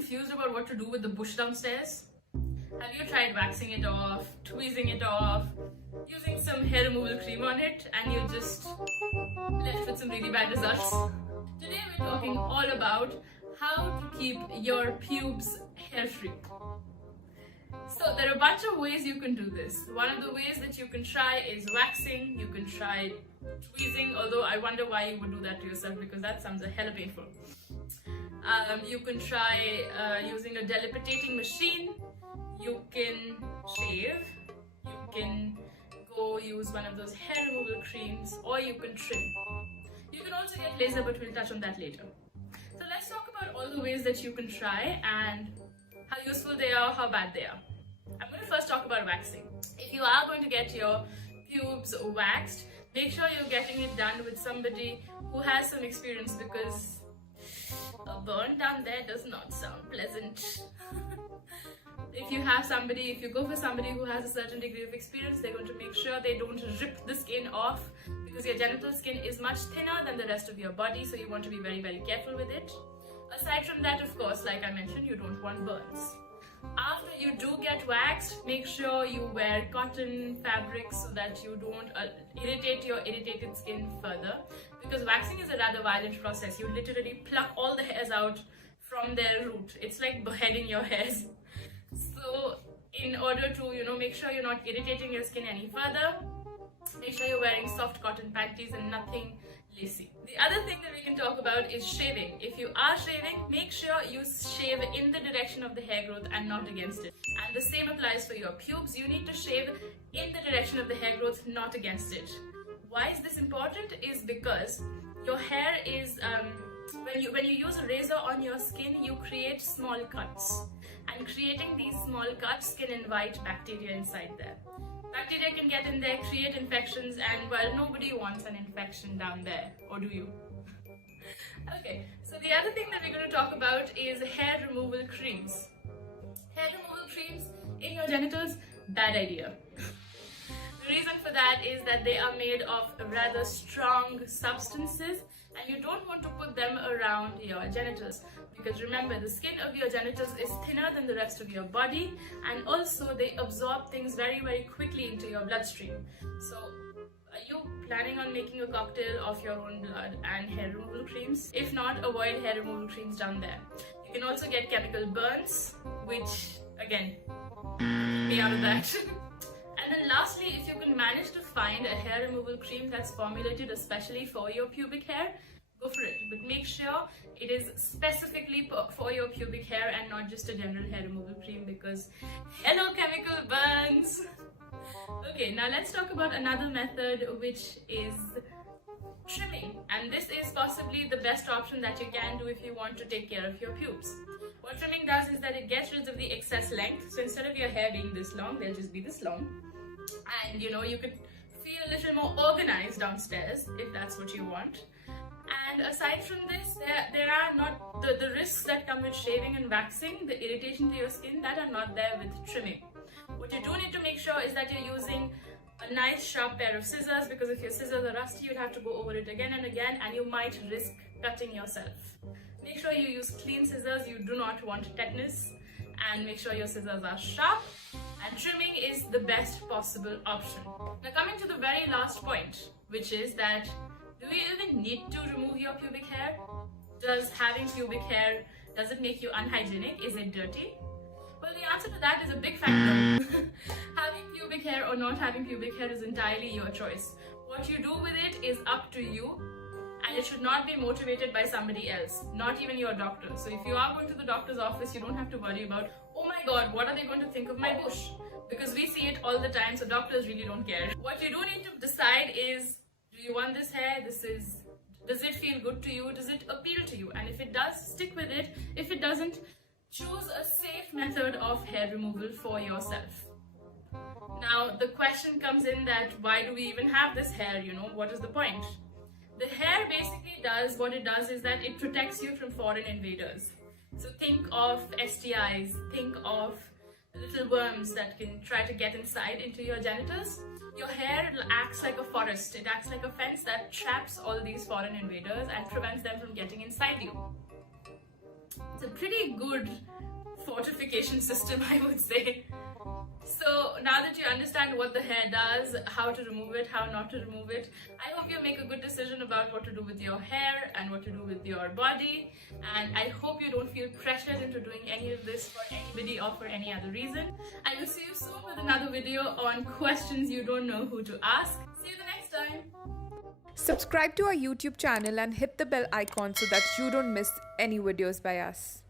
confused about what to do with the bush downstairs? Have you tried waxing it off, tweezing it off, using some hair removal cream on it, and you're just left with some really bad results? Today we're talking all about how to keep your pubes hair-free. So there are a bunch of ways you can do this. One of the ways that you can try is waxing. You can try tweezing, although I wonder why you would do that to yourself, because that sounds a hell painful. You can try using a delipitating machine. You can shave. You can go use one of those hair removal creams, or you can trim. You can also get laser, but we'll touch on that later. So let's talk about all the ways that you can try and how useful they are, how bad they are. I'm going to first talk about waxing. If you are going to get your pubes waxed, make sure you're getting it done with somebody who has some experience, because a burn down there does not sound pleasant. If you go for somebody who has a certain degree of experience, they're going to make sure they don't rip the skin off, because your genital skin is much thinner than the rest of your body, so you want to be very, very careful with it. Aside from that, of course, like I mentioned, you don't want burns. After you do get waxed, make sure you wear cotton fabrics so that you don't irritate your irritated skin further, because waxing is a rather violent process. You literally pluck all the hairs out from their root. It's like beheading your hairs. So in order to, make sure you're not irritating your skin any further, make sure you're wearing soft cotton panties and nothing lacy. The other thing that we can talk about is shaving. If you are shaving, make sure you shave in the direction of the hair growth and not against it. And the same applies for your pubes. You need to shave in the direction of the hair growth, not against it. Why is this important? Is because your hair is, when you use a razor on your skin, you create small cuts. And creating these small cuts can invite bacteria inside there. Bacteria can get in there, create infections, and well, nobody wants an infection down there, or do you? Okay, so the other thing that we're going to talk about is hair removal creams. Hair removal creams in your genitals, bad idea. The reason for that is that they are made of rather strong substances, and you don't want to put them around your genitals, because remember, the skin of your genitals is thinner than the rest of your body, and also they absorb things very, very quickly into your bloodstream. So are you planning on making a cocktail of your own blood and hair removal creams? If not, avoid hair removal creams down there. You can also get chemical burns, which again, me out of that. And then lastly, if you can manage to find a hair removal cream that's formulated especially for your pubic hair, go for it. But make sure it is specifically for your pubic hair and not just a general hair removal cream, because hello chemical burns. Okay, now let's talk about another method, which is trimming. And this is possibly the best option that you can do if you want to take care of your pubes. What trimming does is that it gets rid of the excess length. So instead of your hair being this long, they'll just be this long. And you could feel a little more organized downstairs if that's what you want. And aside from this, there are not the risks that come with shaving and waxing, the irritation to your skin, that are not there with trimming. What you do need to make sure is that you're using a nice sharp pair of scissors, because if your scissors are rusty, you'd have to go over it again and again, and you might risk cutting yourself. Make sure you use clean scissors. You do not want tetanus, and make sure your scissors are sharp, and trimming is the best possible option. Now coming to the very last point, which is that do you even need to remove your pubic hair? Does having pubic hair, does it make you unhygienic? Is it dirty? Well, the answer to that is a big fat no. Having pubic hair or not having pubic hair is entirely your choice. What you do with it is up to you, and it should not be motivated by somebody else, not even your doctor. So if you are going to the doctor's office, you don't have to worry about, oh my god, what are they going to think of my bush? Because we see it all the time, so doctors really don't care. What you do need to decide is, do you want this hair? Does it feel good to you? Does it appeal to you? And if it does, stick with it. If it doesn't, choose a safe method of hair removal for yourself. Now, the question comes in that why do we even have this hair? What is the point? The hair basically does, what it does is that it protects you from foreign invaders. So think of STIs, think of little worms that can try to get inside into your genitals. Your hair acts like a forest. It acts like a fence that traps all these foreign invaders and prevents them from getting inside you. It's a pretty good fortification system, I would say. So now that you understand what the hair does, how to remove it, how not to remove it, I hope you make a good decision about what to do with your hair and what to do with your body. And I hope you don't feel pressured into doing any of this for anybody or for any other reason. I will see you soon with another video on questions you don't know who to ask. See you the next time. Subscribe to our YouTube channel and hit the bell icon so that you don't miss any videos by us.